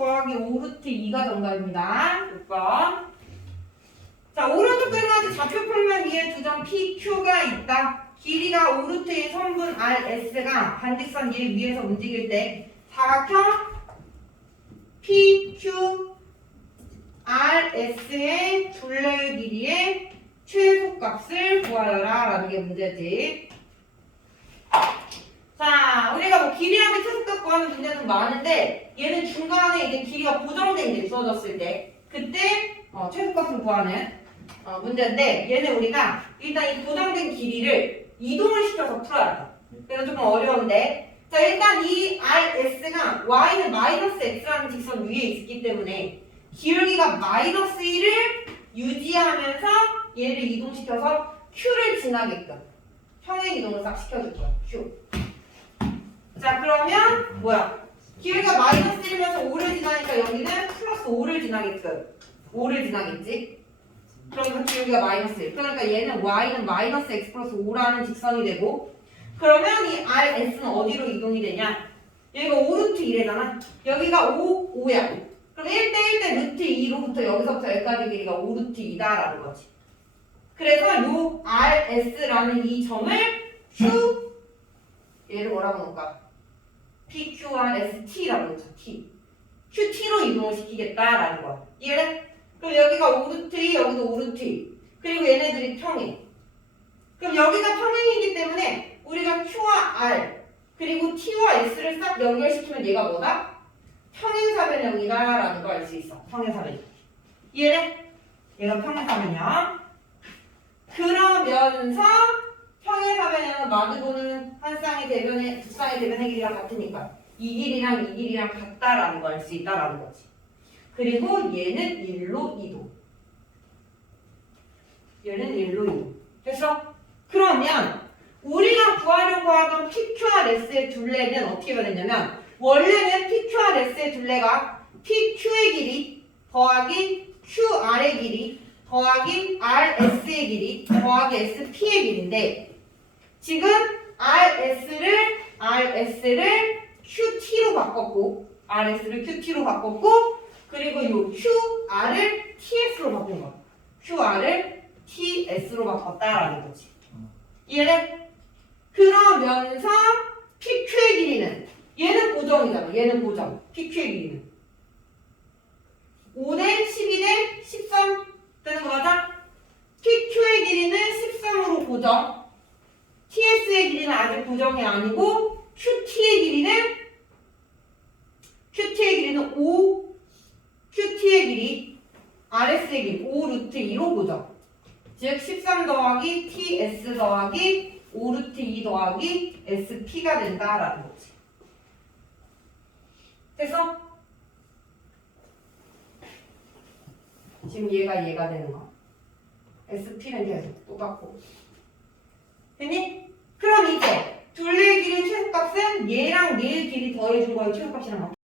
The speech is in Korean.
더하기 5루트 2가 정답입니다. 6번. 자, 오른쪽 끝까지 좌표 평면 위에 두 점 PQ가 있다. 길이가 5루트의 선분 RS가 반직선 얘 위에서 움직일 때 사각형 PQ RS의 둘레의 길이의 최소값을 구하여라 라는 게 문제지. 자, 우리가 뭐 길이 구하는 문제는 많은데 얘는 중간에 이제 길이가 고정된 게 주어졌을 때 그때 어, 최소값을 구하는 어, 문제인데 얘는 우리가 일단 이 고정된 길이를 이동을 시켜서 풀어야 돼. 그래서 조금 어려운데 자 일단 이 RS가 Y는 마이너스 X라는 직선 위에 있기 때문에 기울기가 마이너스 1을 유지하면서 얘를 이동시켜서 Q를 지나게끔 평행 이동을 싹 시켜줄 거야. Q. 자 그러면 뭐야? 기울기가 마이너스 1이면서 5를 지나니까 여기는 플러스 5를 지나게끔 5를 지나겠지? 그러니까 기울기가 마이너스 1. 그러니까 얘는 y는 마이너스 x 플러스 5라는 직선이 되고 그러면 이 rs는 어디로 이동이 되냐? 여기가 5 루트 1이잖아. 여기가 5, 5야. 그럼 1대 1 대 루트 2로부터 여기서부터 여기까지 길이가 5 루트 2다라는 거지. 그래서 요 rs라는 이 점을 q 얘를 뭐라고 놓을까? Pqrst라고 놓자. t. qt로 이동을 시키겠다라는 거야. 이해돼? 그럼 여기가 5루트 2, 여기도 5루트 2. 그리고 얘네들이 평행. 그럼 여기가 평행이기 때문에 우리가 Q와 R 그리고 T와 S를 싹 연결시키면 얘가 뭐다? 평행사변형이다라는 걸 알 수 있어. 평행사변형. 이해돼? 얘가 평행사변형. 그러면서 마주보는 한 쌍의 대변의 두 쌍의 대변의 길이가 같으니까 이 길이랑 이 길이랑 같다라는 걸 알 수 있다라는 거지. 그리고 얘는 1로 이동. 얘는 1로 이동. 됐어? 그러면 우리가 구하려고 하던 PQRS의 둘레는 어떻게 변했냐면 원래는 PQRS의 둘레가 PQ의 길이 더하기 QR의 길이 더하기 RS의 길이 더하기 SP의 길인데 지금 RS를 RS를 QT로 바꿨고 RS를 QT로 바꿨고 그리고 요 QR을 TS로 바꾼 거야. QR을 TS로 바꿨다라는 거지. 이해돼? 그러면서 PQ의 길이는 얘는 고정이잖아. 얘는 고정. PQ의 길이는 5대 12대 13 되는 거 맞아? PQ의 길이는 13으로 고정. TS의 길이는 아직 고정이 아니고 QT의 길이는 QT의 길이는 5 QT의 길이 RS의 길이 5 루트 2로 고정. 즉13 더하기 TS 더하기 5 루트 2 더하기 SP가 된다라는 거지. 됐어? 지금 얘가 얘가 되는 거. SP는 계속 똑같고. 됐니? 그럼 이제 둘레의 길이 최소값은 얘랑 얘의 길이 더해준 거의 최소값이랑.